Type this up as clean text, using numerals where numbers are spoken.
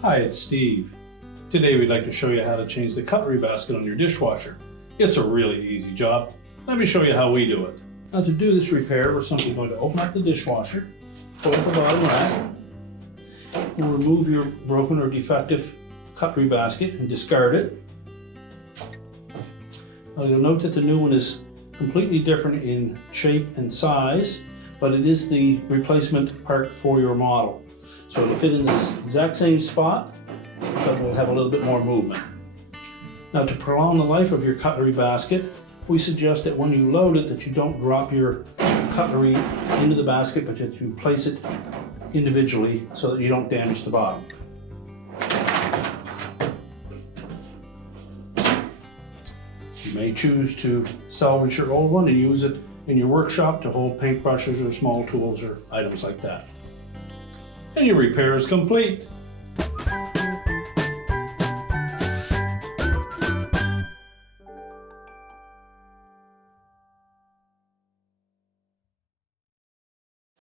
Hi, it's Steve. Today we'd like to show you how to change the cutlery basket on your dishwasher. It's a really easy job. Let me show you how we do it. Now to do this repair, we're simply going to open up the dishwasher, pull up the bottom rack, we'll remove your broken or defective cutlery basket and discard it. Now you'll note that the new one is completely different in shape and size, but it is the replacement part for your model. So it'll fit in this exact same spot, but we'll have a little bit more movement. Now to prolong the life of your cutlery basket, we suggest that when you load it that you don't drop your cutlery into the basket, but that you place it individually so that you don't damage the bottom. You may choose to salvage your old one and use it in your workshop to hold paintbrushes or small tools or items like that. And your repair is complete.